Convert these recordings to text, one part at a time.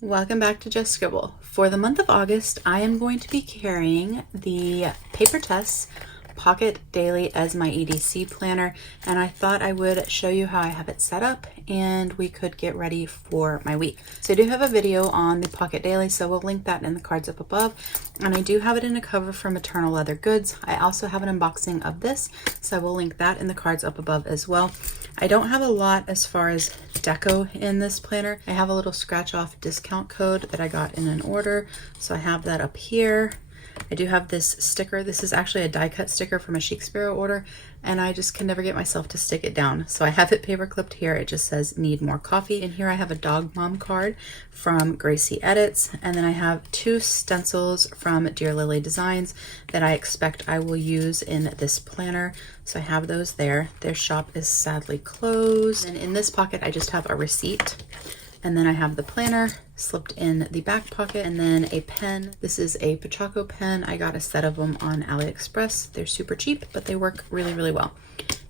Welcome back to Just Scribble. For the month of August, I am going to be carrying the Papertess Pocket Daily as my EDC planner, and I thought I would show you how I have it set up and we could get ready for my week. So I do have a video on the Pocket Daily, so we'll link that in the cards up above, and I do have it in a cover from Eternal Leather Goods. I also have an unboxing of this, so I will link that in the cards up above as well. I don't have a lot as far as deco in this planner. I have a little scratch off discount code that I got in an order, so I have that up here. I do have this sticker. This is actually a die cut sticker from a Chic Sparrow order, and I just can never get myself to stick it down. So I have it paper clipped here. It just says need more coffee. And here I have a dog mom card from Gracie Edits. And then I have two stencils from Dear Lily Designs that I expect I will use in this planner. So I have those there. Their shop is sadly closed. And in this pocket, I just have a receipt. And then I have the planner slipped in the back pocket, and then a pen. This is a Pachaco pen. I got a set of them on AliExpress. They're super cheap, but they work really, really well.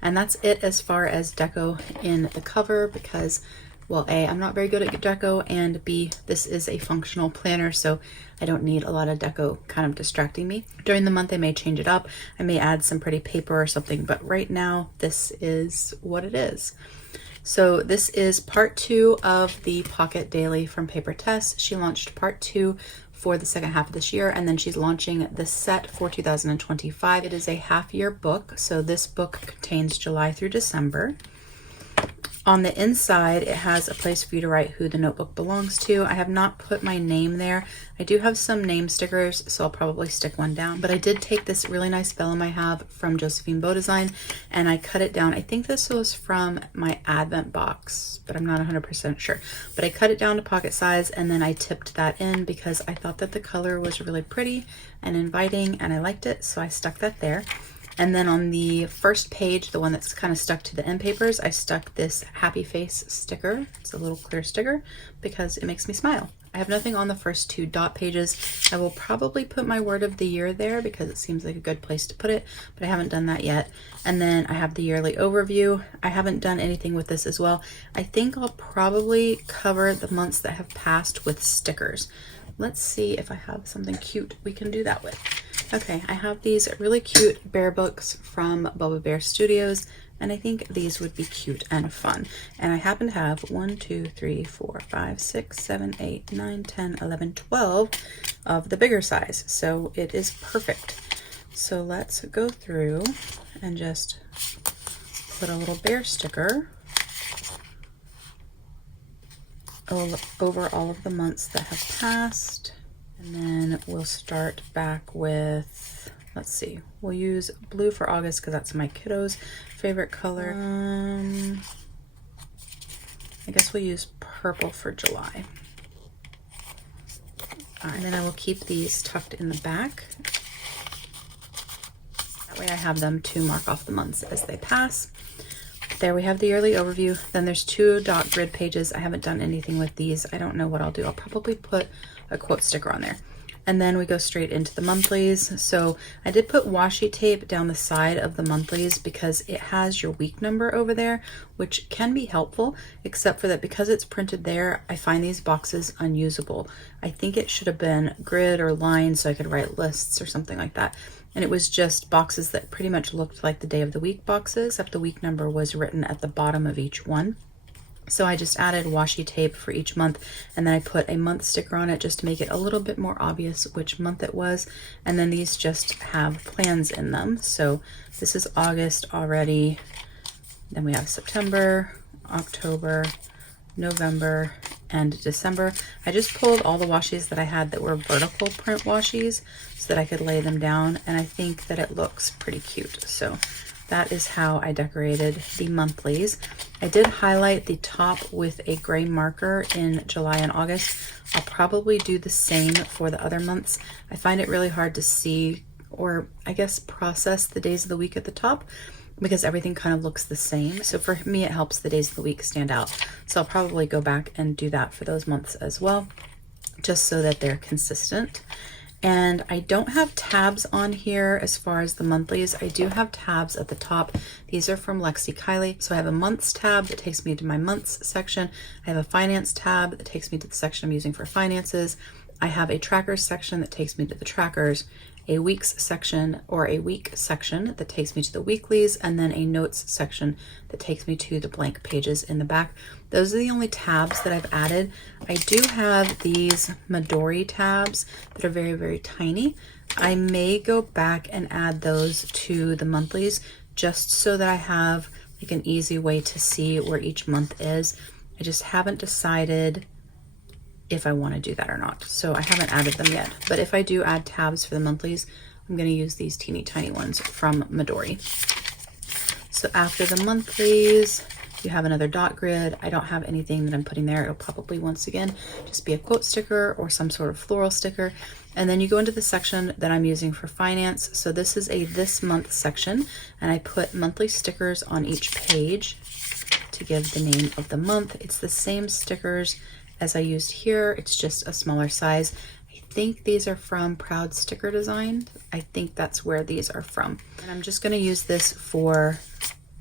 And that's it as far as deco in the cover because, well, A, I'm not very good at deco, and B, this is a functional planner, so I don't need a lot of deco kind of distracting me. During the month, I may change it up. I may add some pretty paper or something, but right now, this is what it is. So this is part 2 of the Pocket Daily from Papertess. She launched part 2 for the second half of this year, and then she's launching the set for 2025. It is a half-year book, so this book contains July through December. On the inside, it has a place for you to write who the notebook belongs to. I have not put my name there. I do have some name stickers, so I'll probably stick one down. But I did take this really nice vellum I have from Josephine Bow Design, and I cut it down. I think this was from my Advent box, but I'm not 100% sure. But I cut it down to pocket size, and then I tipped that in because I thought that the color was really pretty and inviting, and I liked it, so I stuck that there. And then on the first page, the one that's kind of stuck to the end papers, I stuck this happy face sticker. It's a little clear sticker because it makes me smile. I have nothing on the first 2 dot pages. I will probably put my word of the year there because it seems like a good place to put it, but I haven't done that yet. And then I have the yearly overview. I haven't done anything with this as well. I think I'll probably cover the months that have passed with stickers. Let's see if I have something cute we can do that with. Okay, I have these really cute bear books from Bubba Bear Studios, and I think these would be cute and fun. And I happen to have 1, 2, 3, 4, 5, 6, 7, 8, 9, 10, 11, 12 of the bigger size. So it is perfect. So let's go through and just put a little bear sticker over all of the months that have passed. And then we'll start back with, let's see, we'll use blue for August because that's my kiddo's favorite color. I guess we'll use purple for July. And then I will keep these tucked in the back. That way I have them to mark off the months as they pass. There we have the yearly overview. Then there's 2 dot grid pages. I haven't done anything with these. I don't know what I'll do. I'll probably put a quote sticker on there. And then we go straight into the monthlies. So I did put washi tape down the side of the monthlies because it has your week number over there, which can be helpful, except for that because it's printed there, I find these boxes unusable. I think it should have been grid or line so I could write lists or something like that. And it was just boxes that pretty much looked like the day of the week boxes, except the week number was written at the bottom of each one. So I just added washi tape for each month, and then I put a month sticker on it just to make it a little bit more obvious which month it was. And then these just have plans in them. So this is August already. Then we have September, October, November, and December. I just pulled all the washies that I had that were vertical print washies so that I could lay them down, and I think that it looks pretty cute. So that is how I decorated the monthlies. I did highlight the top with a gray marker in July and August. I'll probably do the same for the other months. I find it really hard to see, or I guess process, the days of the week at the top because everything kind of looks the same. So for me, it helps the days of the week stand out. So I'll probably go back and do that for those months as well, just so that they're consistent. And I don't have tabs on here as far as the monthlies. I do have tabs at the top. These are from Lexi Kylie. So I have a months tab that takes me to my months section. I have a finance tab that takes me to the section I'm using for finances. I have a trackers section that takes me to the trackers, a weeks section or a week section that takes me to the weeklies, and then a notes section that takes me to the blank pages in the back. Those are the only tabs that I've added. I do have these Midori tabs that are very, very tiny. I may go back and add those to the monthlies just so that I have like an easy way to see where each month is. I just haven't decided if I want to do that or not. So I haven't added them yet, but if I do add tabs for the monthlies, I'm going to use these teeny tiny ones from Midori. So after the monthlies, you have another dot grid. I don't have anything that I'm putting there. It'll probably once again just be a quote sticker or some sort of floral sticker. And then you go into the section that I'm using for finance. So this is a this month section, and I put monthly stickers on each page to give the name of the month. It's the same stickers as I used here. It's just a smaller size. I think these are from Proud Sticker Design. I think that's where these are from. And I'm just going to use this for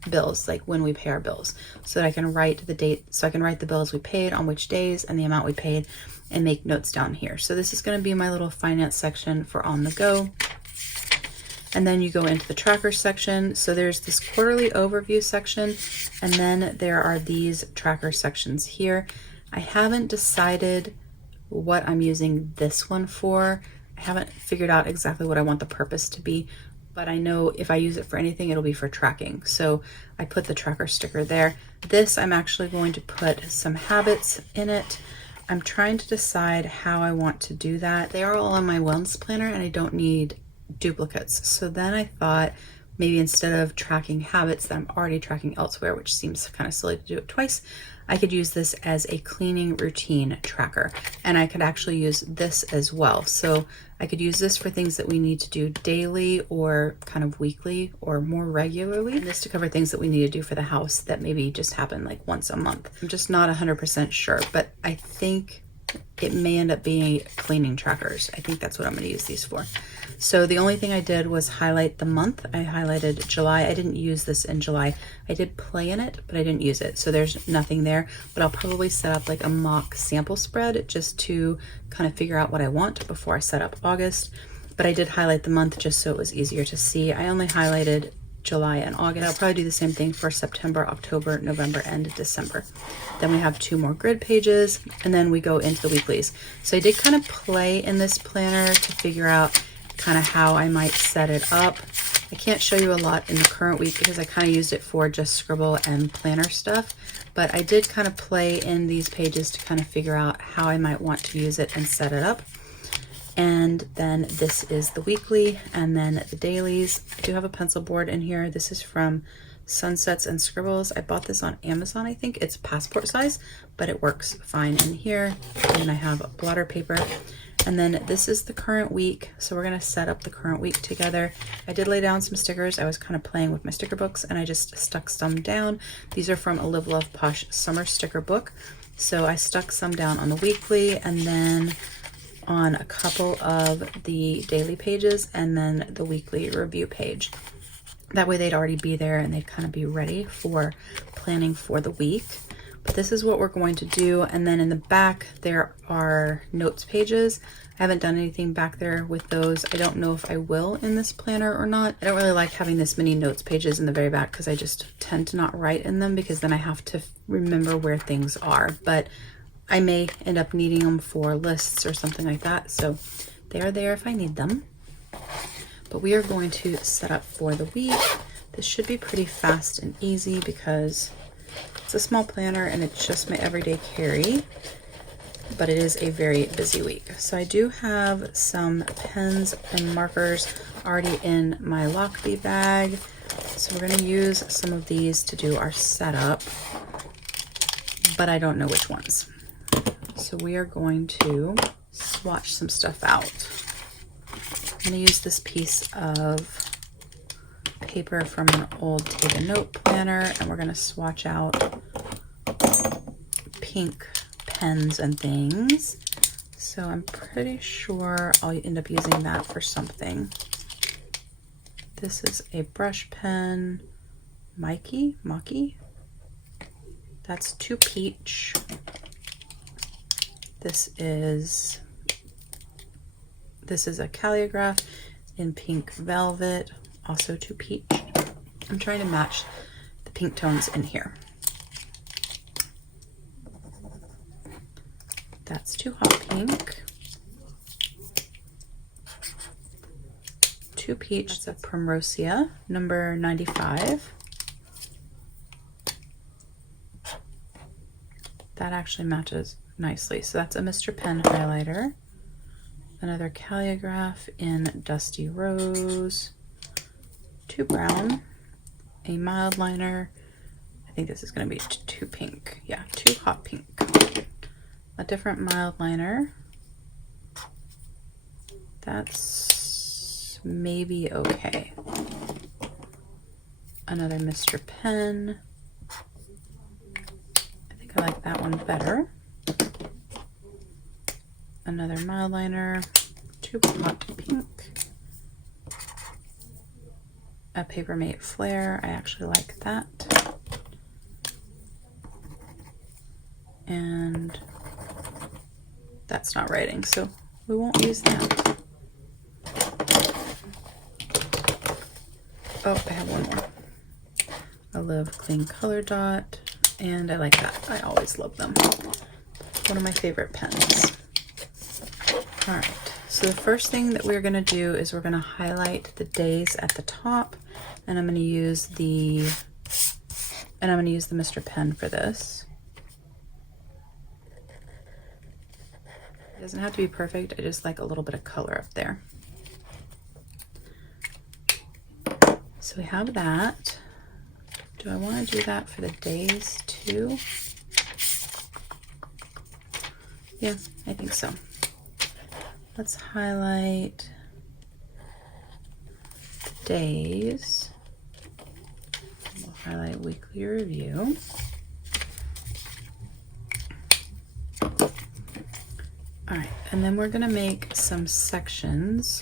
bills, like when we pay our bills, so that I can write the date, so I can write the bills we paid on which days and the amount we paid and make notes down here. So this is going to be my little finance section for on the go. And then you go into the tracker section. So there's this quarterly overview section, and then there are these tracker sections here. I haven't decided what I'm using this one for. I haven't figured out exactly what I want the purpose to be, but I know if I use it for anything, it'll be for tracking. So I put the tracker sticker there. This, I'm actually going to put some habits in it. I'm trying to decide how I want to do that. They are all on my wellness planner and I don't need duplicates. So then I thought maybe instead of tracking habits that I'm already tracking elsewhere, which seems kind of silly to do it twice, I could use this as a cleaning routine tracker, and I could actually use this as well. So I could use this for things that we need to do daily or kind of weekly or more regularly, and this to cover things that we need to do for the house that maybe just happen like once a month. I'm just not 100% sure, but I think it may end up being cleaning trackers. I think that's what I'm going to use these for. So the only thing I did was highlight the month. I highlighted July. I didn't use this in July. I did play in it, but I didn't use it. So there's nothing there, but I'll probably set up like a mock sample spread just to kind of figure out what I want before I set up August. But I did highlight the month just so it was easier to see. I only highlighted July and August. I'll probably do the same thing for September, October, November, and December. Then we have 2 more grid pages, and then we go into the weeklies. So I did kind of play in this planner to figure out kind of how I might set it up. I can't show you a lot in the current week because I kind of used it for just scribble and planner stuff, but I did kind of play in these pages to kind of figure out how I might want to use it and set it up. And then this is the weekly, and then the dailies. I do have a pencil board in here. This is from Sunsets and Scribbles. I bought this on Amazon, I think. It's passport size, but it works fine in here. And then I have blotter paper. And then this is the current week. So we're gonna set up the current week together. I did lay down some stickers. I was kind of playing with my sticker books and I just stuck some down. These are from a Live Love Posh summer sticker book. So I stuck some down on the weekly and then on a couple of the daily pages and then the weekly review page. That way they'd already be there and they'd kind of be ready for planning for the week. But this is what we're going to do. And then in the back, there are notes pages. I haven't done anything back there with those. I don't know if I will in this planner or not. I don't really like having this many notes pages in the very back because I just tend to not write in them because then I have to remember where things are. But I may end up needing them for lists or something like that. So they are there if I need them. But we are going to set up for the week. This should be pretty fast and easy because it's a small planner and it's just my everyday carry, but it is a very busy week. So I do have some pens and markers already in my Lockbee bag. So we're going to use some of these to do our setup, but I don't know which ones. So we are going to swatch some stuff out. I'm going to use this piece of paper from an old Take a Note planner, and we're going to swatch out pink pens and things. So I'm pretty sure I'll end up using that for something. This is a brush pen, Maki. That's 2 peach. This is a calligraph in pink velvet, also 2 peach. I'm trying to match the pink tones in here. That's 2 hot pink. 2 peach, that's a Primrosea, number 95. That actually matches nicely. So that's a Mr. Pen highlighter. Another calligraph in Dusty Rose. 2 brown. A mild liner. I think this is going to be 2 pink. Yeah, 2 hot pink. A different mild liner. That's maybe okay. Another Mr. Pen. I think I like that one better. Another mild liner. 2 hot pink. A Papermate Flare. I actually like that. And that's not writing, so we won't use that. Oh, I have one more. I love Clean Color Dot, and I like that. I always love them. One of my favorite pens. All right, so the first thing that we're gonna do is we're gonna highlight the days at the top, and I'm gonna use the Mr. Pen for this. It doesn't have to be perfect. I just like a little bit of color up there. So we have that. Do I want to do that for the days too? Yeah, I think so. Let's highlight the days. We'll highlight weekly review. All right, and then we're gonna make some sections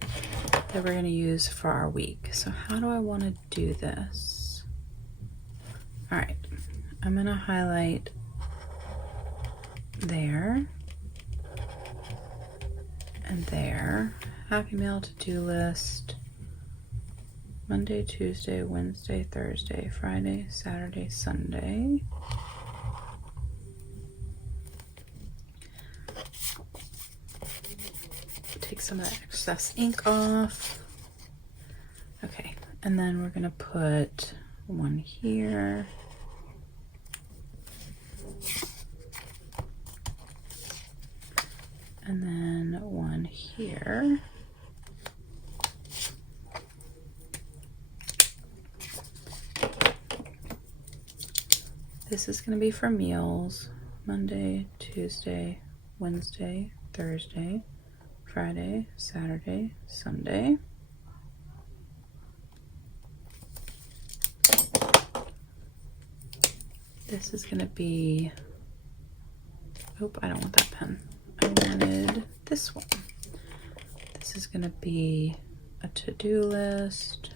that we're gonna use for our week. So how do I wanna do this? All right, I'm gonna highlight there and there. Happy Mail, to-do list, Monday, Tuesday, Wednesday, Thursday, Friday, Saturday, Sunday. Take some of that excess ink off. Okay, and then we're gonna put one here. And then one here. This is gonna be for meals. Monday, Tuesday, Wednesday, Thursday, Friday, Saturday, Sunday. This is gonna be, oh, I don't want that pen. I wanted this one. This is gonna be a to-do list.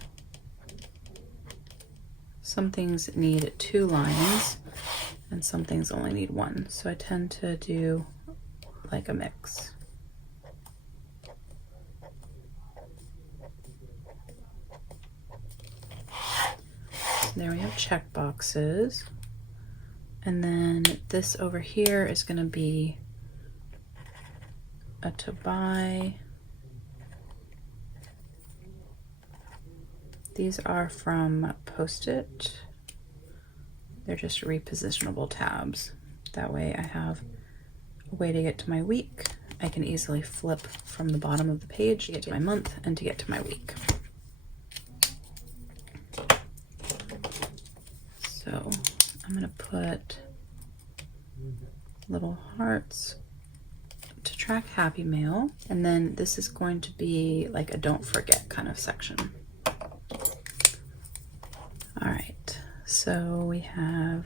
Some things need 2 lines and some things only need 1. So I tend to do like a mix. There we have check boxes. And then this over here is going to be a to buy. These are from Post-it. They're just repositionable tabs. That way I have a way to get to my week. I can easily flip from the bottom of the page to get to my month and to get to my week. So I'm gonna put little hearts to track Happy Mail. And then this is going to be like a don't forget kind of section. All right, so we have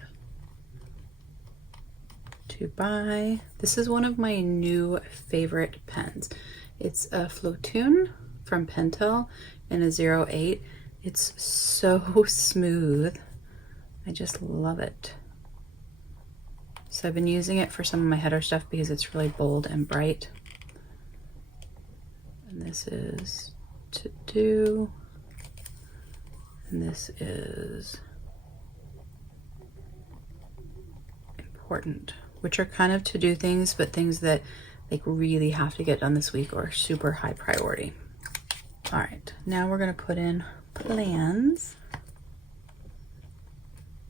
to buy. This is one of my new favorite pens. It's a Flotoon from Pentel in a 08. It's so smooth. I just love it. So I've been using it for some of my header stuff because it's really bold and bright. And this is to do, and this is important, which are kind of to do things, but things that like really have to get done this week or super high priority. All right, now we're gonna put in plans.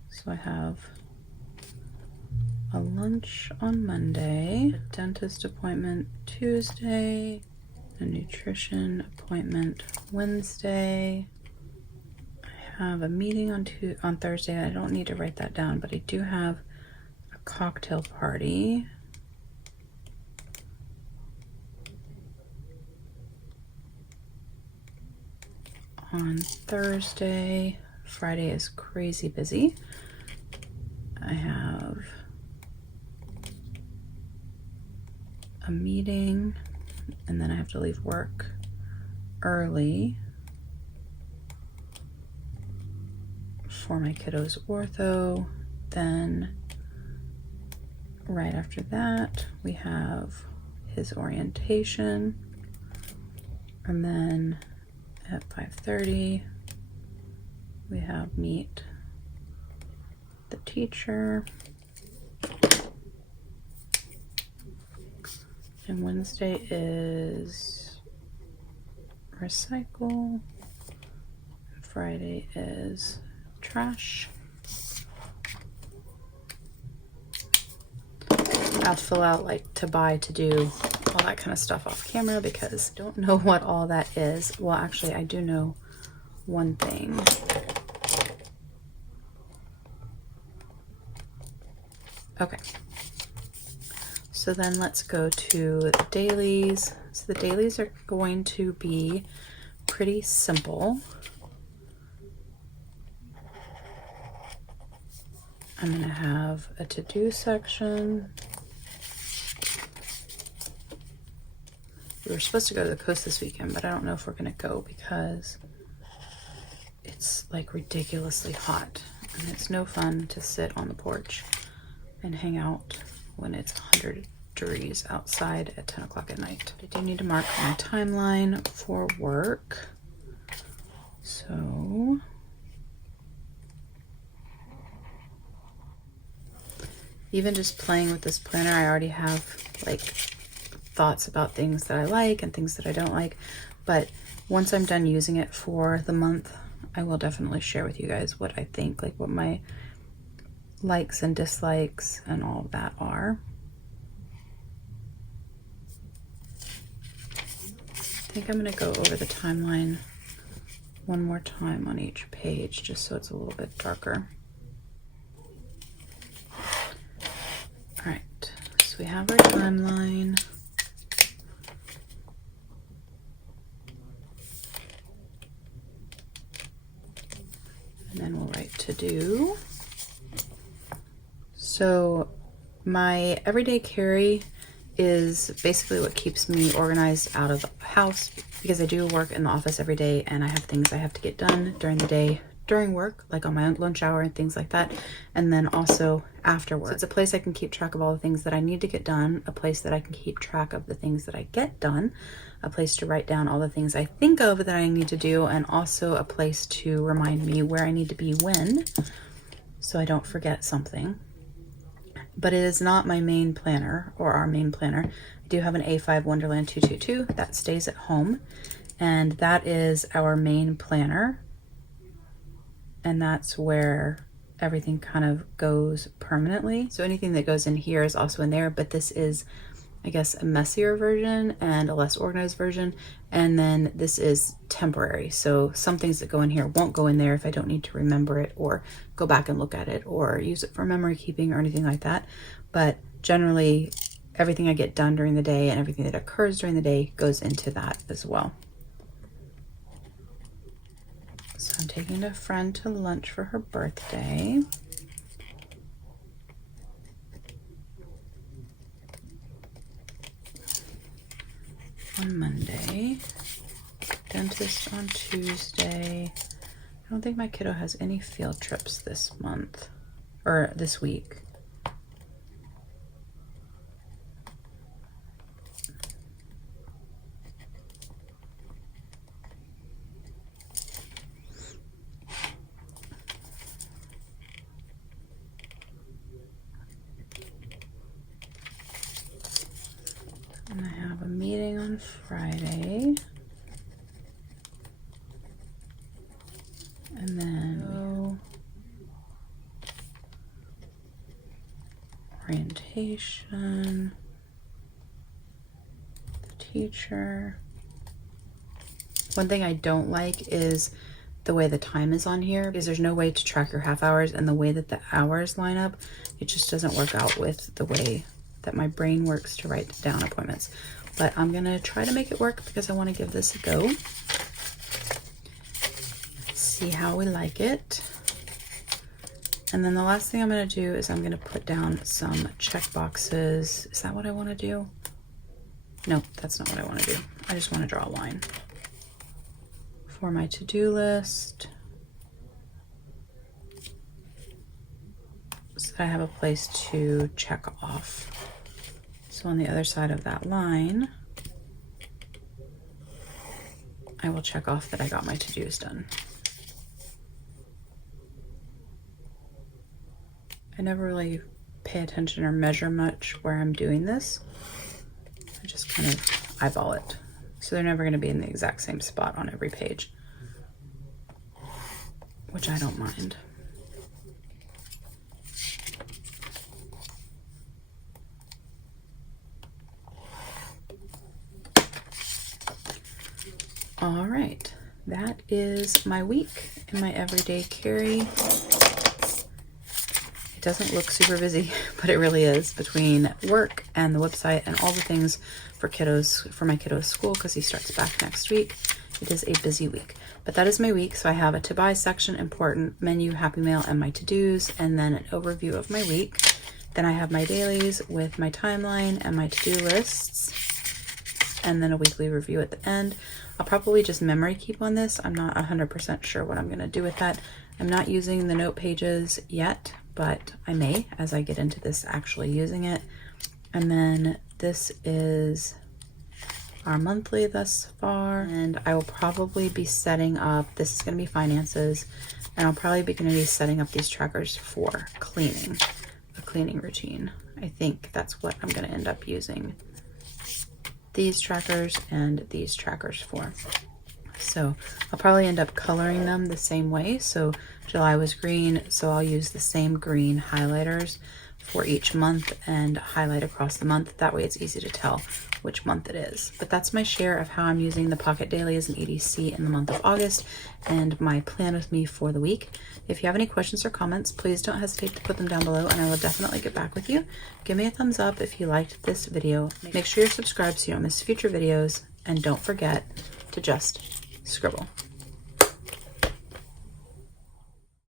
So I have a lunch on Monday, a dentist appointment Tuesday, a nutrition appointment Wednesday. I have a meeting on Thursday. I don't need to write that down, but I do have a cocktail party. On Thursday. Friday is crazy busy. I have a meeting, and then I have to leave work early for my kiddo's ortho. Then right after that, we have his orientation, and then at 5:30, we have meet the teacher. And Wednesday is recycle. Friday is trash. I'll fill out like to buy, to do, all that kind of stuff off camera because I don't know what all that is. Well, actually, I do know one thing. Okay. So then let's go to the dailies. So the dailies are going to be pretty simple. I'm going to have a to-do section. We were supposed to go to the coast this weekend, but I don't know if we're going to go because it's like ridiculously hot and it's no fun to sit on the porch and hang out when it's 100 degrees outside at 10 o'clock at night. I do need to mark my timeline for work. So even just playing with this planner, I already have like thoughts about things that I like and things that I don't like. But once I'm done using it for the month, I will definitely share with you guys what I think, like what my likes and dislikes and all of that are. I think I'm going to go over the timeline one more time on each page just so it's a little bit darker. All right, so we have our timeline. And then we'll write to do. So my everyday carry is basically what keeps me organized out of the house because I do work in the office every day and I have things I have to get done during the day, during work, like on my own lunch hour and things like that. And then also after work. So it's a place I can keep track of all the things that I need to get done, a place that I can keep track of the things that I get done, a place to write down all the things I think of that I need to do, and also a place to remind me where I need to be when, so I don't forget something. But it is not my main planner or our main planner. I do have an A5 Wonderland 222 that stays at home, and that is our main planner. And that's where everything kind of goes permanently. So anything that goes in here is also in there, but this is, I guess, a messier version and a less organized version. And then this is temporary. So some things that go in here won't go in there if I don't need to remember it or go back and look at it or use it for memory keeping or anything like that. But generally, everything I get done during the day and everything that occurs during the day goes into that as well. So I'm taking a friend to lunch for her birthday. on Monday. Dentist on Tuesday. I don't think my kiddo has any field trips this month or this week. And I have a meeting on Friday. And then orientation, the teacher. One thing I don't like is the way the time is on here, because there's no way to track your half hours, and the way that the hours line up, it just doesn't work out with the way that my brain works to write down appointments. But I'm gonna try to make it work because I want to give this a go. See how we like it. And then the last thing I'm going to do is I'm going to put down some check boxes. Is that what I want to do? No, that's not what I want to do. I just want to draw a line for my to-do list so that I have a place to check off. So on the other side of that line, I will check off that I got my to-dos done. I never really pay attention or measure much where I'm doing this. I just kind of eyeball it. So they're never going to be in the exact same spot on every page, which I don't mind. All right, that is my week in my everyday carry. Doesn't look super busy, but it really is, between work and the website and all the things for kiddos, for my kiddo's school, because he starts back next week. It is a busy week, but that is my week. So I have a to buy section, important, menu, happy mail, and my to-dos, and then an overview of my week. Then I have my dailies with my timeline and my to-do lists, and then a weekly review at the end. I'll probably just memory keep on this. I'm not 100% sure what I'm going to do with that. I'm not using the note pages yet, but I may as I get into this actually using it. And then this is our monthly thus far, and I will probably be setting up, this is going to be finances, and I'll probably be going to be setting up these trackers for cleaning, a cleaning routine. I think that's what I'm going to end up using these trackers and these trackers for. So I'll probably end up coloring them the same way. So July was green, so I'll use the same green highlighters for each month and highlight across the month. That way it's easy to tell which month it is. But that's my share of how I'm using the Pocket Daily as an EDC in the month of August, and my plan with me for the week. If you have any questions or comments, please don't hesitate to put them down below, and I will definitely get back with you. Give me a thumbs up if you liked this video. Make sure you're subscribed so you don't miss future videos, and don't forget to just scribble.